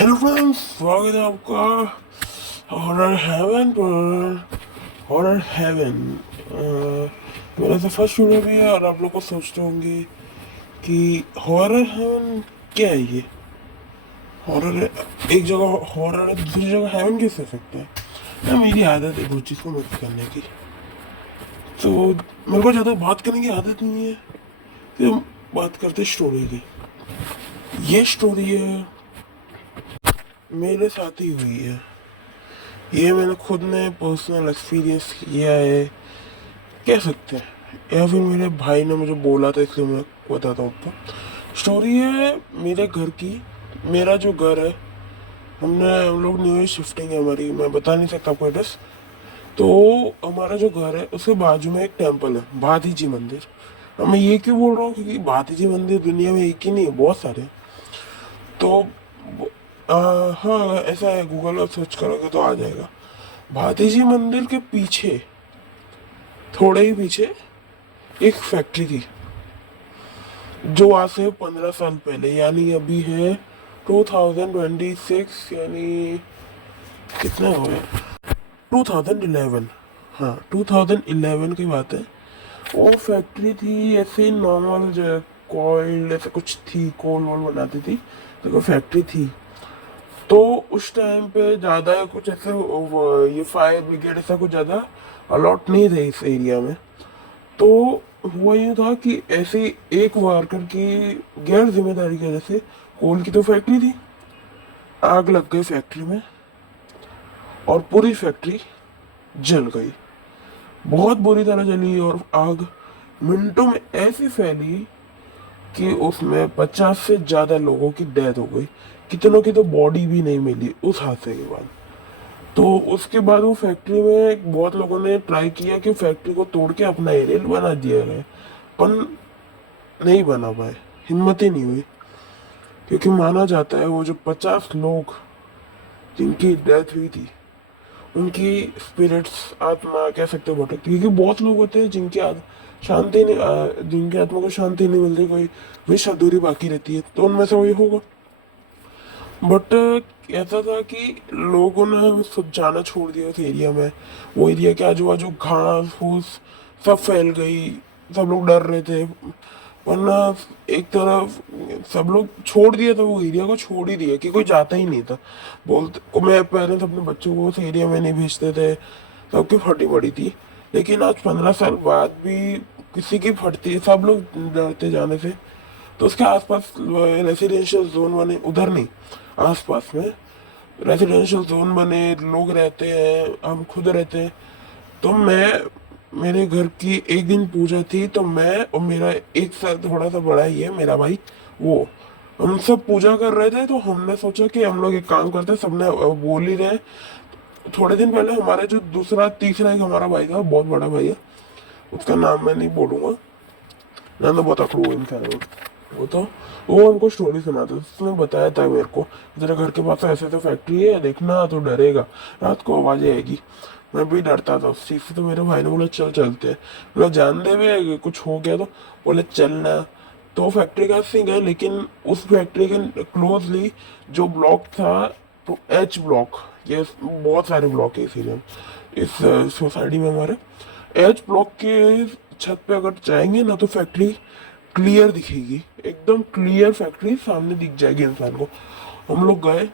Hello friends, स्वागत है आपका हॉरर हेवन पर। हॉरर हेवन मेरा तो फर्स्ट वीडियो भी है और आप लोग को सोचते होंगे कि हॉरर हेवन क्या है ये। हॉरर एक जगह हॉरर है, दूसरी जगह हेवन कैसे हो सकता है। ना मेरी आदत है दो चीज़ को मिक्स करने की, तो मेरे को ज़्यादा बात करने की आदत नहीं है। तो हम बात करते स्टोरी की। ये स्टोरी है मेरे साथ ही हुई है। ये मैंने खुद ने पर्सनल एक्सपीरियंस किया है कह सकते हैं, या फिर मेरे भाई ने मुझे बोला था इसलिए मैं बताता हूँ आपको। स्टोरी है मेरे घर की। मेरा जो घर है, हम लोग न्यू शिफ्टिंग है हमारी, मैं बता नहीं सकता आपको एड्रेस। तो हमारा जो घर है उसके बाजू में एक टेम्पल है, भाती जी मंदिर। अब मैं ये क्यों बोल रहा हूँ, क्योंकि भाती जी मंदिर दुनिया में एक ही नहीं है, बहुत सारे हैं। तो हाँ, ऐसा है, गूगल पर सर्च करोगे तो आ जाएगा। भाती जी मंदिर के पीछे, थोड़े ही पीछे, एक फैक्ट्री थी जो आज से 15 साल पहले, यानी अभी है 2026, यानी कितना हो गया, 2011। हाँ, 2011 की बात है। वो फैक्ट्री थी ऐसे नॉर्मल जो कॉइल ऐसा कुछ थी, कोल वोल बनाती थी, तो वो फैक्ट्री थी। तो उस टाइम पे ज़्यादा कुछ ऐसे ये फायर ब्रिगेड ऐसा कुछ ज़्यादा अलॉट नहीं थे इस एरिया में। तो हुआ ये था कि ऐसे एक वर्कर की गैर जिम्मेदारी की वजह से, कोल की तो फैक्ट्री थी, आग लग गई फैक्ट्री में और पूरी फैक्ट्री जल गई। बहुत बुरी तरह जली और आग मिनटों में ऐसी फैली कि उसमें 50 से ज़्यादा लोगों की डेथ हो गई। कितनों की तो बॉडी भी नहीं मिली उस हादसे के बाद। तो उसके बाद वो फैक्ट्री में बहुत लोगों ने ट्राई किया कि फैक्ट्री को तोड़ के अपना एरिया बना दिया गया, पर नहीं बना पाए, हिम्मत ही नहीं हुई। क्योंकि माना जाता है वो जो 50 लोग जिनकी डेथ हुई थी, उनकी स्पिरिट्स, आत्मा कह सकते हो भटकती, क्योंकि बहुत लोग होते हैं जिनकी शांति नहीं, जिनकी आत्मा को शांति नहीं मिलती, कोई विश अधूरी बाकी रहती है, तो उनमें से वही होगा। बट ऐसा था कि लोगों ने सब जाना छोड़ दिया उस एरिया में। वो एरिया के आजू बाजू घास फूस सब फैल गई, सब लोग डर रहे थे। वरना एक तरफ सब लोग छोड़ दिया था, वो एरिया को छोड़ ही दिया कि कोई जाता ही नहीं था। बोलते को मैं पेरेंट्स अपने बच्चों को उस एरिया में नहीं भेजते थे, सबकी फटी पड़ी थी। लेकिन आज 15 साल बाद भी किसी की फटती है, सब लोग डरते जाने से। तो उसके आसपास रेसिडेंशियल जोन बने, उधर नहीं, आसपास में रेसिडेंशियल जोन बने, लोग रहते हैं, हम खुद रहते हैं। तो मैं, मेरे घर की एक दिन पूजा थी, तो मैं और मेरा एक साल थोड़ा सा बड़ा ही है मेरा भाई, वो हम सब पूजा कर रहे थे। तो हमने सोचा कि हम लोग एक काम करते हैं, सबने बोल ही रहे। थोड़े दिन पहले हमारे जो दूसरा तीसरा एक हमारा भाई था, बहुत बड़ा भाई है, उसका नाम मैं नहीं बोलूँगा, ना तो बहुत अकड़ू इंसान है वो। तो वो हमको स्टोरी सुनाता, उसने बताया था मेरे को, तेरे घर के पास ऐसे तो फैक्ट्री है, देखना तो डरेगा, रात को आवाज़ें आएगी। मैं भी डरता था उस चीज़ से। तो मेरे भाई ने बोला चल चलते हैं। बोला जान दे वे कुछ हो गया तो, बोले चलना। तो फैक्ट्री का से गए, लेकिन उस फैक्ट्री के क्लोजली जो ब्लॉक था, तो एच ब्लॉक, ये बहुत सारे ब्लॉक है इस सोसाइटी में हमारे। एच ब्लॉक के छत पे अगर जाएंगे ना, तो फैक्ट्री क्लियर दिखेगी, एकदम क्लियर फैक्ट्री सामने दिख जाएगी इंसान को। हम लोग गए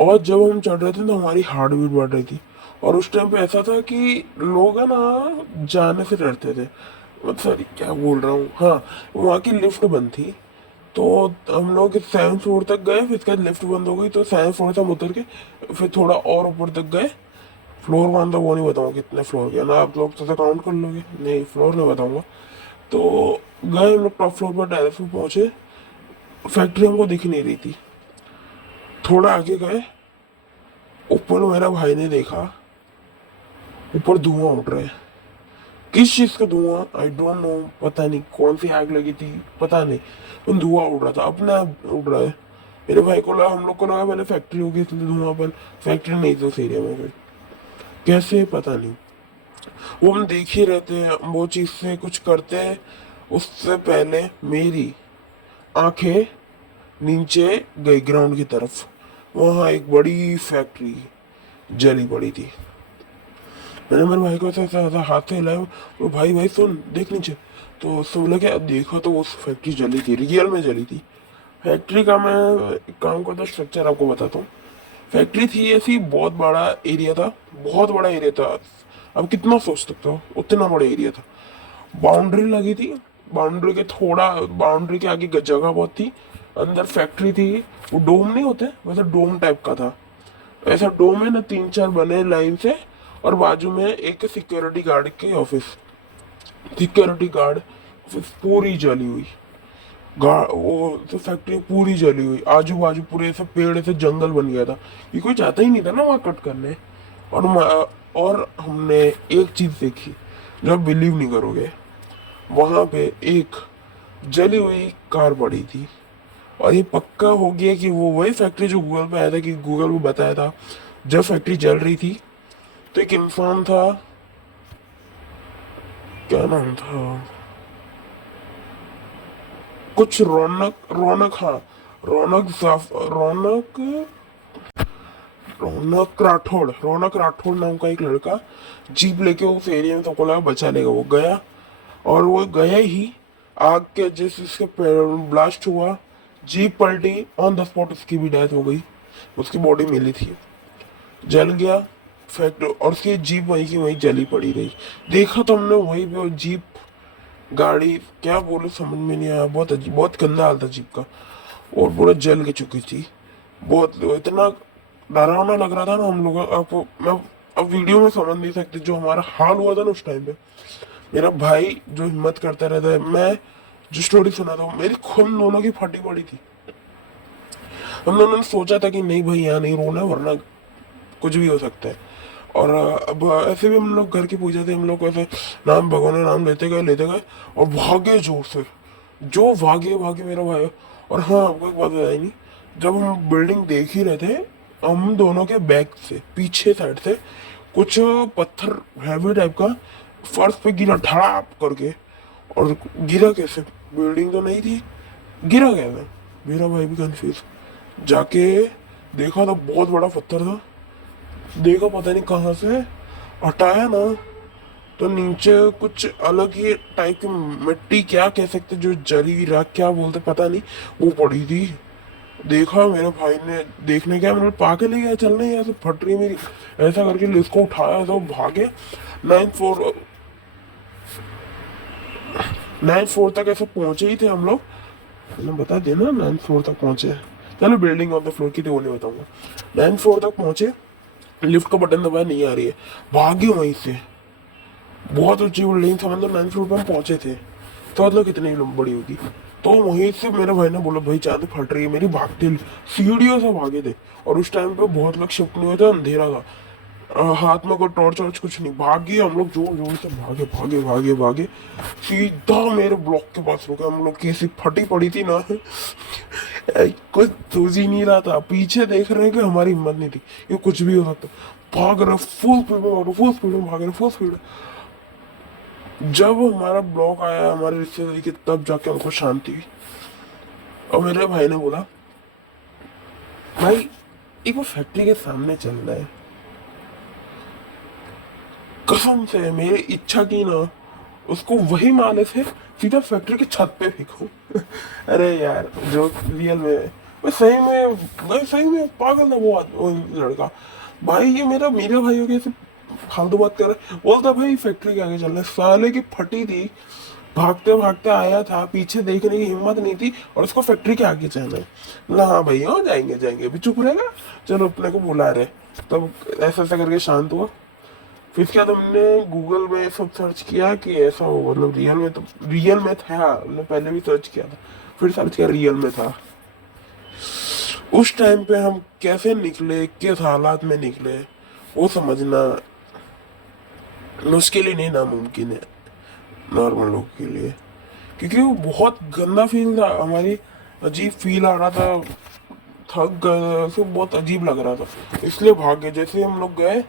और जब हम चढ़ रहे थे तो हमारी हार्ट बीट बढ़ रही थी। और उस टाइम पे ऐसा था कि लोग है ना जाने से डरते थे। सॉरी, क्या बोल रहा हूँ, हाँ, वहाँ की लिफ्ट बंद थी। तो हम लोग 7th फ्लोर तक गए, फिर उसके बाद लिफ्ट बंद हो गई, तो 7th फ्लोर से हम उतर के फिर थोड़ा और ऊपर तक गए। फ्लोर वन तो वो नहीं बताऊंगा कितने फ्लोर के ना, आप लोग तो काउंट कर लोगे, नहीं फ्लोर नहीं बताऊंगा। तो गए हम लोग टॉप फ्लोर पर, टेरेस पे पहुंचे। फैक्ट्री हमको दिख नहीं रही थी। थोड़ा आगे गए, ऊपर मेरा भाई ने देखा, ऊपर धुआं उठ रहा है। किस चीज़ का धुआं आई डोंट नो, पता नहीं कौन सी आग लगी थी, पता नहीं, पर धुआं उड़ रहा था, अपने आप उड़ रहा है। मेरे भाई को लगा, हम लोग को लगा पहले फैक्ट्री होगी इसलिए धुआं, पर फैक्ट्री नहीं थी उस एरिया में फिर, कैसे पता नहीं। वो हम देख ही रहते हैं, वो चीज़ से कुछ करते हैं। उससे पहले मेरी आंखें नीचे गई ग्राउंड की तरफ, वहाँ एक बड़ी फैक्ट्री जली पड़ी थी। मैंने मेरे भाई को ऐसा ऐसा हाथ से हिलाया, वो भाई भाई सुन देख नीचे। तो उससे बोला कि अब देखा तो उस फैक्ट्री जली थी, रियल में जली थी। फैक्ट्री का मैं एक काम करता स्ट्रक्चर आपको बताता हूँ। फैक्ट्री थी ऐसी, बहुत बड़ा एरिया था, बहुत बड़ा एरिया था। अब कितना सोच सकते हो, उतना बड़ा एरिया था। बाउंड्री लगी थी, बाउंड्री के थोड़ा बाउंड्री के आगे जगह बहुत थी, अंदर फैक्ट्री थी। वो डोम नहीं होते वैसे डोम टाइप का था। ऐसा डोम है ना, 3-4 बने लाइन से, और बाजू में एक सिक्योरिटी गार्ड की ऑफिस। सिक्योरिटी गार्ड ऑफिस पूरी जली हुई। वो तो फैक्ट्री पूरी जली हुई, आजू बाजू पूरे ऐसे पेड़ से जंगल बन गया था कि कोई जाता ही नहीं था ना वहाँ कट करने। और हमने एक चीज देखी जो आप बिलीव नहीं करोगे। वहां पे एक जली हुई कार पड़ी थी, और ये पक्का हो गया कि वो वही फैक्ट्री जो गूगल पे आया था, कि गूगल पे बताया था जब फैक्ट्री जल रही थी तो एक इंसान था, क्या नाम था, कुछ रौनक रौनक, हाँ रौनक रौनक राठौड़ नाम का एक लड़का जीप लेके उस एरिया में सबको लगा बचा लेगा, वो गया। और वो गया ही, आग के जैसे उसके ब्लास्ट हुआ, जीप पलटी, ऑन द स्पॉट उसकी भी डेथ हो गई। उसकी बॉडी मिली थी, जल गया फैक्ट्री, और उसकी जीप वहीं की वहीं जली पड़ी रही। देखा तो हमने वहीं पे, जीप गाड़ी क्या बोले समझ में नहीं आया, बहुत अजीब, बहुत गंदा हाल था जीप का, और पूरा जल के चुकी थी। बहुत इतना डरावना लग रहा था ना हम लोग, आपको मैं अब वीडियो में समझ नहीं सकते जो हमारा हाल हुआ था ना उस टाइम पे। मेरा भाई जो हिम्मत करता रहता है, मैं जो स्टोरी सुना था मेरी खुद दोनों की फटी पड़ी थी। हम दोनों ने सोचा था कि नहीं भाई यहाँ नहीं रोना, वरना कुछ भी हो सकता है। और अब ऐसे भी हम लोग घर की पूजा थी, हम लोग ऐसे नाम भगवान का नाम लेते गए और भागे जोर से, जो भागे भागे मेरा भाई। और हाँ आपको एक बात बताई नहीं, जब हम बिल्डिंग देख ही रहे थे, हम दोनों के बैक से पीछे साइड से कुछ पत्थर हैवी टाइप का फर्श पे गिरा ढाप करके। और गिरा कैसे, बिल्डिंग तो नहीं थी, गिरा कैसे, मेरा भाई भी कंफ्यूज। जाके देखा तो बहुत बड़ा पत्थर था, देखा पता नहीं कहाँ से हटाया ना, तो नीचे कुछ अलग ही टाइप की मिट्टी, क्या कह सकते, जो जली राख क्या बोलते पता नहीं, वो पड़ी थी। देखा मेरे भाई ने, देखने गया, मतलब पाके ले गया, चल रही ऐसे फट रही मेरी, ऐसा करके इसको उठाया तो भागे। 9 फ्लोर 9 फ्लोर तक ऐसे पहुंचे ही थे हम लोग, मैंने बता दिया ना 9 फ्लोर तक पहुंचे। चलो बिल्डिंग ऑन द फ्लोर की थी वो नहीं बताऊंगा। 9 फ्लोर तक पहुंचे, लिफ्ट का बटन दबाया, नहीं आ रही है, भागे वहीं से। बहुत ऊंची बिल्डिंग, समझ लो 9 फ्लोर पर हम पहुंचे थे, तो मतलब कितनी बड़ी होगी। तो वहीं से मेरे भाई ने बोला भाई चांद फट रही है मेरी, भागते सीढ़ियों से भागे थे। और उस टाइम पे बहुत लोग शिफ्ट नहीं हुए थे, अंधेरा था, हाथ में कोई टॉर्च वॉर्च कुछ नहीं, भागे हम लोग जोर जोर से, भागे भागे भागे भागे, सीधा मेरे ब्लॉक के पास रुके। हम लोग की ऐसी फटी पड़ी थी ना, कुछ सूझ ही नहीं रहा था, पीछे देख रहे हैं कि हमारी हिम्मत नहीं थी, ये कुछ भी हो सकता। भाग रहे फुल स्पीड में, फुल स्पीड में भाग रहे, फुल स्पीड। जब हमारा ब्लॉक आया हमारे रिश्तेदारी के, तब जाके हमको शांति हुई। और मेरे भाई ने बोला भाई एक वो फैक्ट्री के सामने चल रहा है, कसम से मेरी इच्छा की ना उसको वही माले से सीधा फैक्ट्री की छत पे फेंकूं। अरे यार जो रियल में मैं सही में पागल ना वो लड़का। भाई ये मेरा भाई हो गया, ऐसे फालतू बात कर रहा है, बोलता भाई फैक्ट्री के आगे चल रहा है, साले की फटी थी, भागते भागते आया था, पीछे देखने की हिम्मत नहीं थी, और उसको फैक्ट्री के आगे जाना है। बोला हाँ भैया जाएंगे जाएंगे, अभी चुप रहेगा, चलो अपने को बुला रहे। तब ऐसा ऐसा करके शांत हुआ। फिर क्या तुमने गूगल में सब सर्च किया कि ऐसा हो, मतलब रियल में, तो रियल में था, हमने पहले भी सर्च किया था, फिर सर्च किया रियल में था। उस टाइम पे हम कैसे निकले, किस हालात में निकले, वो समझना मुश्किल ही नहीं, नामुमकिन है नॉर्मल लोग के लिए। क्योंकि वो बहुत गंदा फील था, हमारी अजीब फील आ रहा था, थक गए, ऐसे बहुत अजीब लग रहा था, इसलिए भाग गए। जैसे हम लोग गए,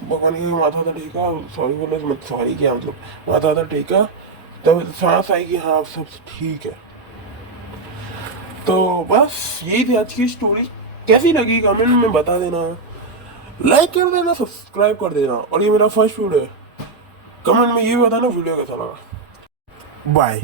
भगवान की माथा था टेका, सॉरी बोले मत, सॉरी किया मतलब, माथा था टेका, तब सांस आई कि हाँ अब सब ठीक है। तो बस यही थी आज की स्टोरी। कैसी लगी कमेंट में बता देना, लाइक कर देना, सब्सक्राइब कर देना, और ये मेरा फर्स्ट वीडियो है। कमेंट में ये बताना वीडियो कैसा लगा। बाय।